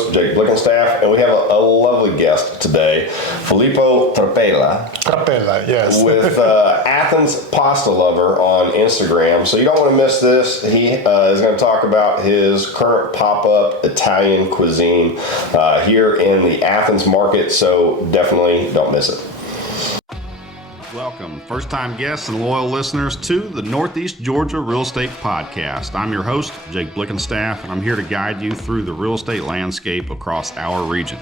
host, Jake Blickenstaff, and we have a lovely guest today, Filippo Trapella. Trapella, yes. With Athens Pasta Lover on Instagram. So you don't want to miss this. He is going to talk about his current pop-up Italian cuisine here in the Athens market, so definitely don't miss it. Welcome, first-time guests and loyal listeners to the Northeast Georgia Real Estate Podcast. I'm your host, Jake Blickenstaff, and I'm here to guide you through the real estate landscape across our region.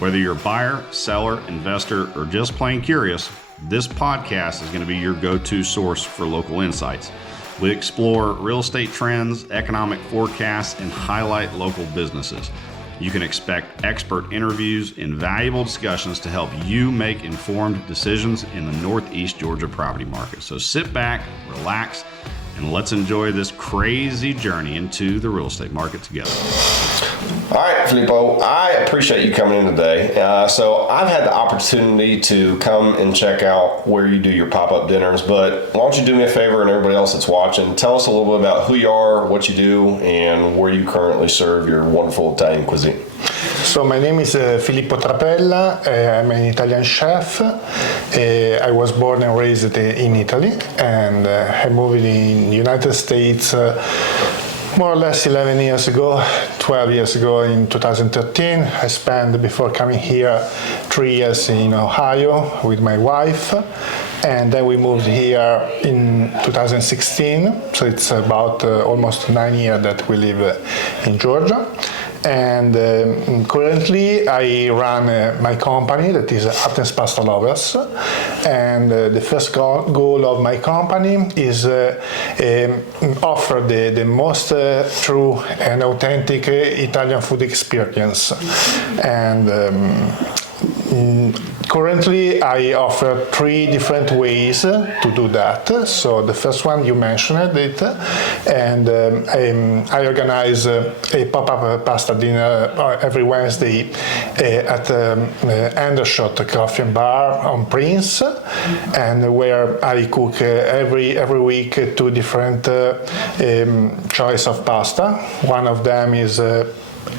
Whether you're a buyer, seller, investor, or just plain curious, this podcast is going to be your go-to source for local insights. We explore real estate trends, economic forecasts, and highlight local businesses. You can expect expert interviews and valuable discussions to help you make informed decisions in the Northeast Georgia property market. So sit back, relax, and let's enjoy this crazy journey into the real estate market together. All right, Filippo, I appreciate you coming in today. So I've had the opportunity to come and check out where you do your pop-up dinners, but why don't you do me a favor and everybody else that's watching, tell us a little bit about who you are, what you do, and where you currently serve your wonderful Italian cuisine. So my name is Filippo Trapella. I'm an Italian chef. I was born and raised in Italy, and I moved in the United States more or less 11 years ago, 12 years ago in 2013. I spent, before coming here, 3 years in Ohio with my wife, and then we moved here in 2016, so it's about almost 9 years that we live in Georgia. And currently I run my company that is Athens Pasta Lovers, and the first goal of my company is offer the most true and authentic Italian food experience. And currently I offer 3 different ways to do that. So the first one, you mentioned it, and I organize a pop-up pasta dinner every Wednesday at Hendershot Coffee and Bar on Prince, and where I cook every week 2 different choice of pasta. One of them is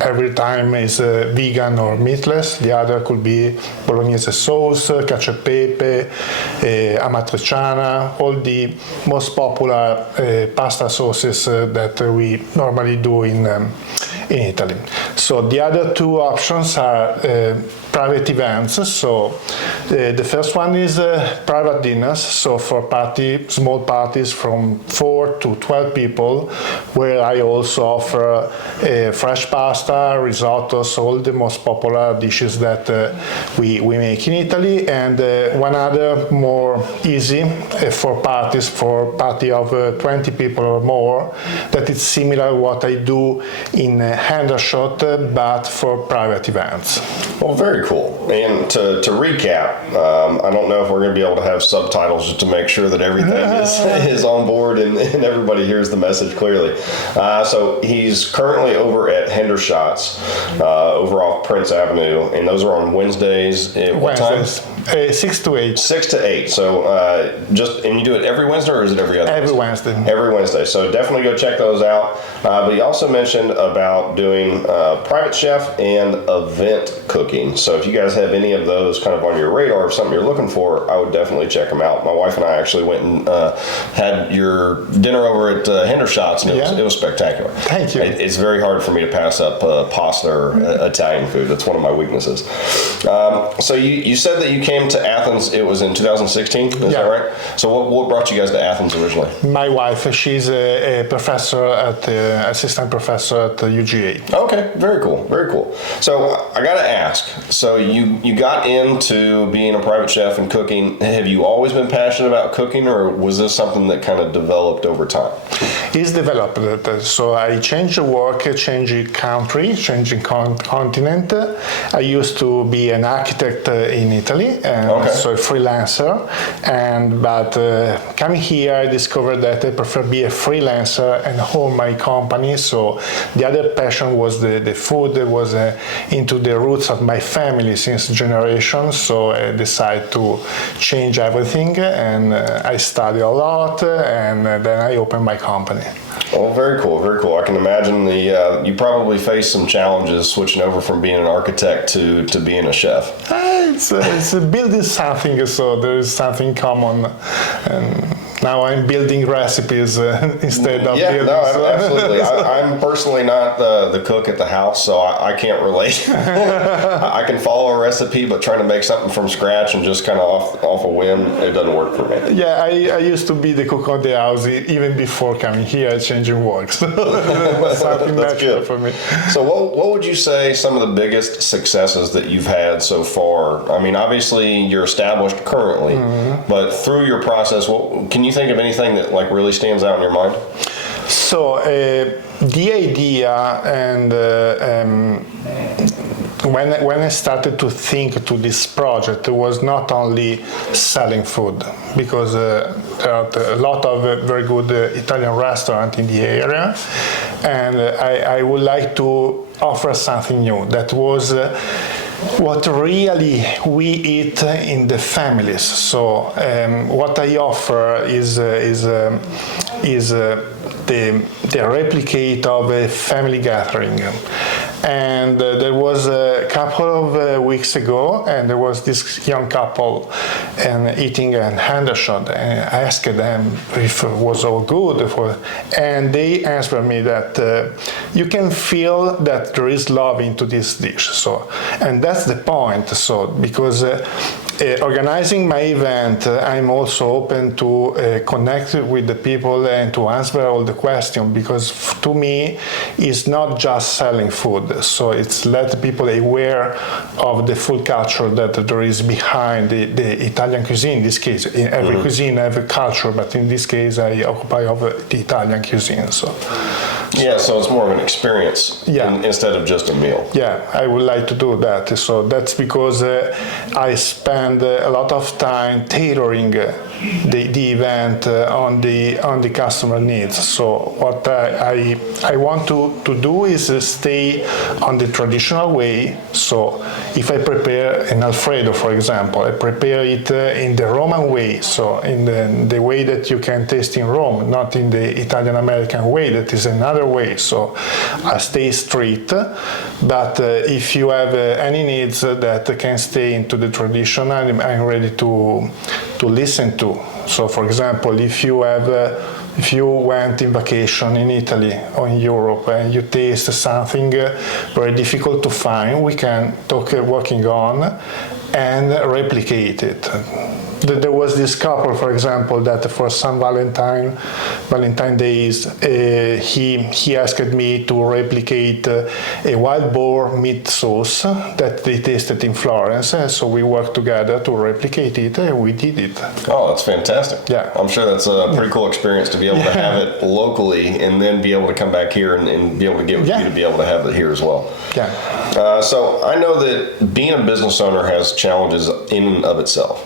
every time is vegan or meatless. The other could be bolognese sauce, 𝐃𝐄, amatriciana, all the most popular pasta sauces that we normally do in Italy. So the other 2 options are private events. So the first one is private dinners, so for small parties from 4 to 12 people, where I also offer fresh pasta, risottos, all the most popular dishes that we make in Italy, and one other more easy for party of 20 people or more, that is similar what I do in Hendershot, but for private events. Well, very cool. And to recap, I don't know if we're going to be able to have subtitles just to make sure that everything is on board and everybody hears the message clearly. So he's currently over at Hendershot's over off Prince Avenue, and those are on Wednesdays. At what time? 6 to 8. 6 to 8. So and you do it every Wednesday, or is it every other Every Wednesday? Wednesday. Every Wednesday. So definitely go check those out. But he also mentioned about doing private chef and event cooking. So if you guys have any of those kind of on your radar or something you're looking for, I would definitely check them out. My wife and I actually went and had your dinner over at Hendershot's, and it was spectacular. Thank you. It's very hard for me to pass up pasta or Italian food. That's one of my weaknesses. So you said that you came to Athens, it was in 2016, is that right? So what brought you guys to Athens originally? My wife, she's a professor assistant professor at UGA. Okay, very cool, very cool. So I gotta ask, so you got into being a private chef and cooking. Have you always been passionate about cooking, or was this something that kind of developed over time? It's developed. So I changed work, changed country, changing continent. I used to be an architect in Italy, and so a freelancer. But coming here, I discovered that I prefer be a freelancer and own my company. So the other passion was the food. Was into the roots of my family since generations. So I decided to change everything, and I studied a lot, and then I opened my company. Oh, very cool, very cool. I can imagine you probably faced some challenges switching over from being an architect to being a chef. It's building something, so there is something common. And now I'm building recipes instead of building. Absolutely. I'm personally not the cook at the house, so I can't relate. I can follow a recipe, but trying to make something from scratch and just kind of off a whim, it doesn't work for me. Yeah, I used to be the cook of the house even before coming here, changing works. That's something natural for me. So what would you say some of the biggest successes that you've had so far? I mean, obviously you're established currently, but through your process, can you think of anything that like really stands out in your mind? So the idea and when I started to think to this project, it was not only selling food, because there are a lot of very good Italian restaurants in the area, and I would like to offer something new that was what really we eat in the families. So what I offer is the replicate of a family gathering. And there was a couple of weeks ago, and there was this young couple eating a handshot, and I asked them if it was all good, and they answered me that you can feel that there is love into this dish. So, and that's the point. So, because organizing my event, I'm also open to connect with the people and to answer all the questions, because to me, it's not just selling food. So it's let people aware of the food culture that there is behind the Italian cuisine. In this case, in every cuisine, every culture, but in this case, I occupy of the Italian cuisine. So it's more of an experience instead of just a meal. Yeah, I would like to do that. So that's because I spend a lot of time tailoring the event on the customer needs. So what I want to do is stay on the traditional way. So if I prepare an Alfredo, for example, I prepare it in the Roman way, so in the way that you can taste in Rome, not in the Italian-American way, that is another way. So I stay strict, but if you have any needs that can stay into the tradition, I'm ready to listen to. So for example, if you went in vacation in Italy or in Europe and you taste something very difficult to find, we can talk working on and replicate it. There was this couple, for example, that for some Valentine days, he asked me to replicate a wild boar meat sauce that they tasted in Florence, and so we worked together to replicate it, and we did it. Oh, that's fantastic. Yeah. I'm sure that's a pretty cool experience to be able to have it locally and then be able to come back here and be able to get with you to be able to have it here as well. Yeah. So I know that being a business owner has challenges in and of itself.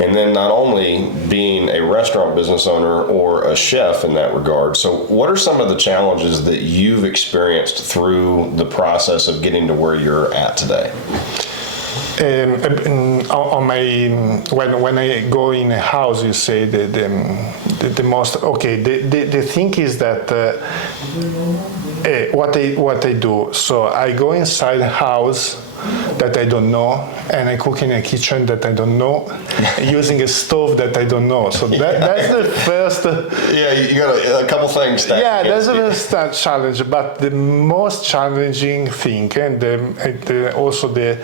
And then not only being a restaurant business owner or a chef in that regard. So what are some of the challenges that you've experienced through the process of getting to where you're at today? On my when I go in a house, you say the most the thing is that what I do. So I go inside a house that I don't know, and I cook in a kitchen that I don't know, using a stove that I don't know. So that's the first. You got a couple things. That's the first challenge. But the most challenging thing, and also the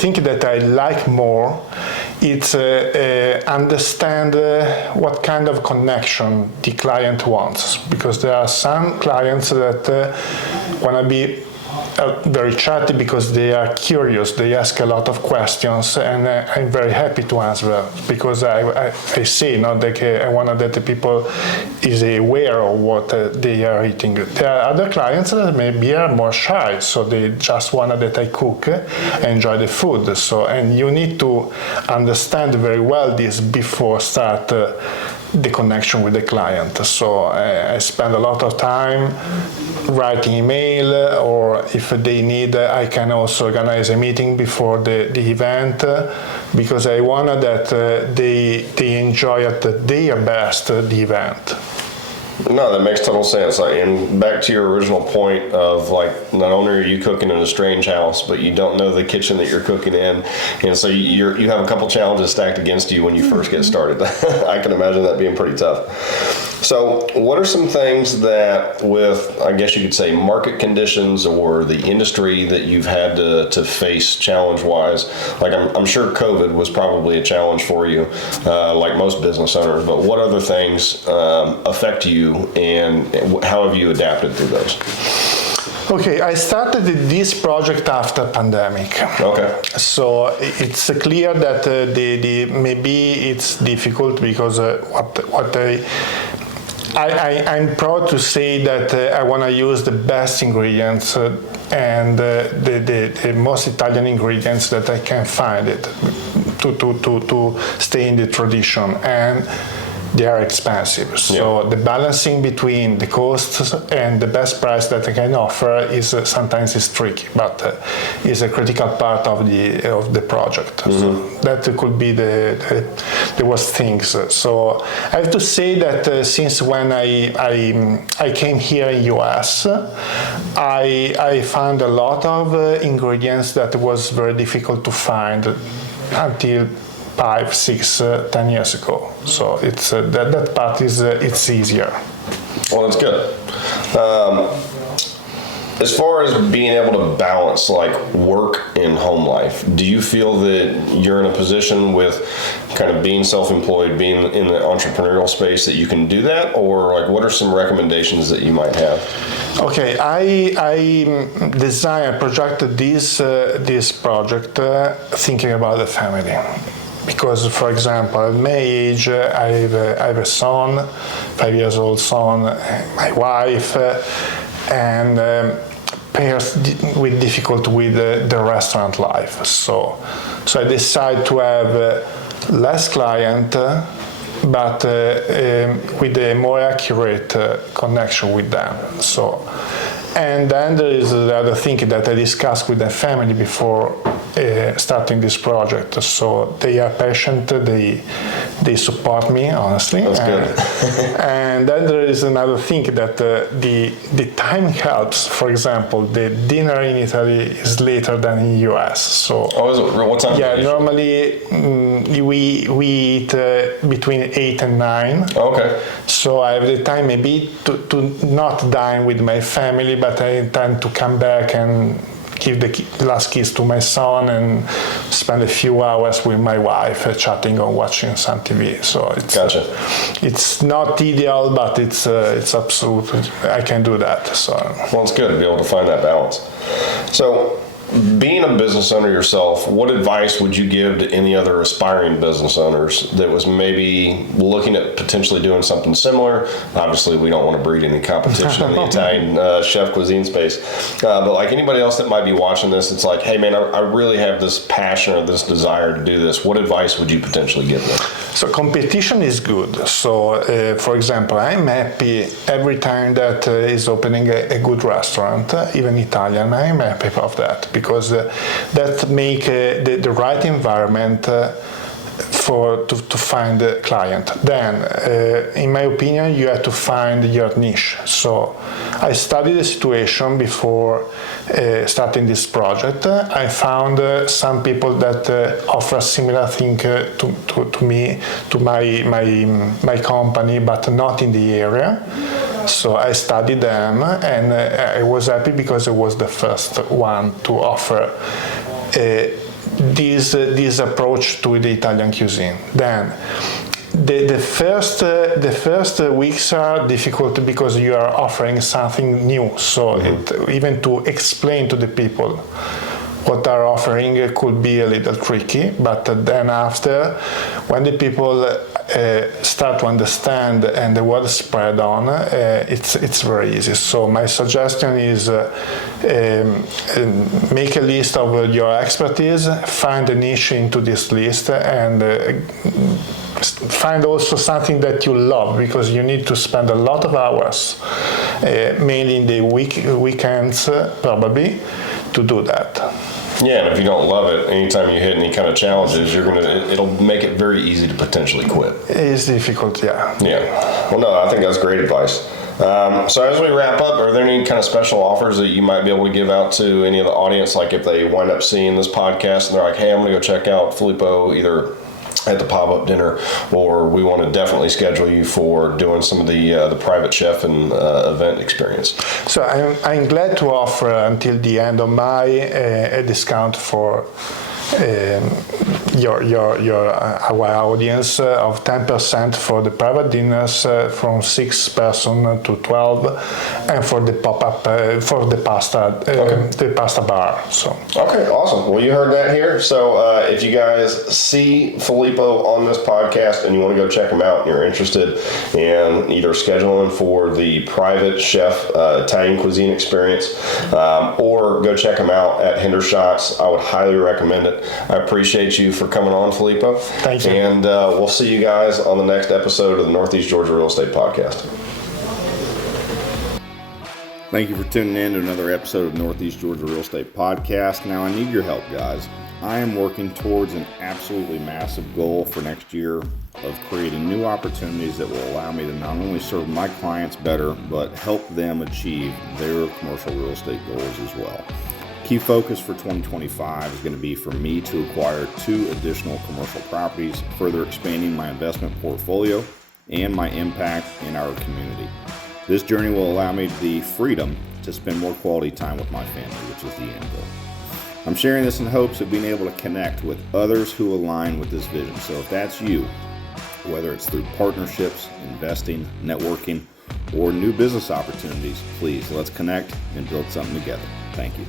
thing that I like more, it's understand what kind of connection the client wants, because there are some clients that want to be very chatty because they are curious, they ask a lot of questions, and I'm very happy to answer because I say that I want that the people is aware of what they are eating. There are other clients that maybe are more shy, so they just want that I cook, enjoy the food. So, and you need to understand very well this before start the connection with the client. So I spend a lot of time writing email, or if they need, I can also organize a meeting before the event, because I want that they enjoy at their best the event. No, that makes total sense. And back to your original point of like, not only are you cooking in a strange house, but you don't know the kitchen that you're cooking in, and so you have a couple challenges stacked against you when you first get started. I can imagine that being pretty tough. So, what are some things that, with I guess you could say market conditions or the industry that you've had to face challenge-wise? Like I'm sure COVID was probably a challenge for you, like most business owners. But what other things affect you, and how have you adapted through those? Okay, I started this project after pandemic. Okay. So it's clear that maybe it's difficult because I'm proud to say that I want to use the best ingredients and the most Italian ingredients that I can find it to stay in the tradition, and they are expensive. So the balancing between the costs and the best price that I can offer is sometimes is tricky, but is a critical part of the project. Mm-hmm. So that could be the worst things. So I have to say that since when I came here in US, I found a lot of ingredients that was very difficult to find until 5, 6, 10 years ago. So it's that part is it's easier. Well, that's good. As far as being able to balance like work and home life, do you feel that you're in a position with kind of being self-employed, being in the entrepreneurial space, that you can do that, or like what are some recommendations that you might have? Okay, I projected this project thinking about the family. Because, for example, at my age, I have a son, 5 years old son, my wife, and pairs with difficulty with the restaurant life. So I decided to have less client, but with a more accurate connection with them. So, and then there is the other thing that I discussed with the family before starting this project. So they are patient, they support me, honestly. That's good. And then there is another thing that the time helps. For example, the dinner in Italy is later than in US. So is it? What time? Yeah, normally we eat between 8 and 9. Okay. So I have the time maybe to not dine with my family, but I intend to come back and give the last kiss to my son and spend a few hours with my wife chatting or watching some TV. So it's Gotcha. It's not ideal, but it's absolutely, I can do that. So Well, it's good to be able to find that balance. So, being a business owner yourself, what advice would you give to any other aspiring business owners that was maybe looking at potentially doing something similar? Obviously, we don't want to breed any competition in the Italian chef cuisine space. But like anybody else that might be watching this, it's like, hey man, I really have this passion or this desire to do this. What advice would you potentially give them? So competition is good. So for example, I'm happy every time that is opening a good restaurant, even Italian, I'm happy of that. Because that make the right environment to find a client. Then, in my opinion, you have to find your niche. So I studied the situation before starting this project. I found some people that offer similar thing to me, to my company, but not in the area. So I studied them, and I was happy because I was the first one to offer this approach to the Italian cuisine. Then the first weeks are difficult because you are offering something new. So even to explain to the people what are offering could be a little tricky. But then after, when the people start to understand and the word spread on, it's very easy. So my suggestion is make a list of your expertise, find a niche into this list, and find also something that you love, because you need to spend a lot of hours, mainly in the weekends probably, to do that. Yeah, and if you don't love it, anytime you hit any kind of challenges, it'll make it very easy to potentially quit. It's difficult, yeah. Yeah. Well, no, I think that's great advice. So as we wrap up, are there any kind of special offers that you might be able to give out to any of the audience? Like if they wind up seeing this podcast and they're like, hey, I'm going to go check out Filippo either at the pop-up dinner, or we want to definitely schedule you for doing some of the private chef and event experience. So I'm glad to offer until the end of May a discount for our audience of 10% for the private dinners from 6 person to 12, and for the pop-up for the pasta bar. So okay, awesome. Well, you heard that here. So if you guys see Filippo on this podcast and you want to go check him out and you're interested in either scheduling for the private chef Italian cuisine experience, or go check him out at Hendershots, I would highly recommend it. I appreciate you for coming on, Filippo. Thank you. And we'll see you guys on the next episode of the Northeast Georgia Real Estate Podcast. Thank you for tuning in to another episode of Northeast Georgia Real Estate Podcast. Now, I need your help, guys. I am working towards an absolutely massive goal for next year of creating new opportunities that will allow me to not only serve my clients better, but help them achieve their commercial real estate goals as well. Key focus for 2025 is going to be for me to acquire 2 additional commercial properties, further expanding my investment portfolio and my impact in our community. This journey will allow me the freedom to spend more quality time with my family, which is the end goal. I'm sharing this in hopes of being able to connect with others who align with this vision. So if that's you, whether it's through partnerships, investing, networking, or new business opportunities, please let's connect and build something together. Thank you.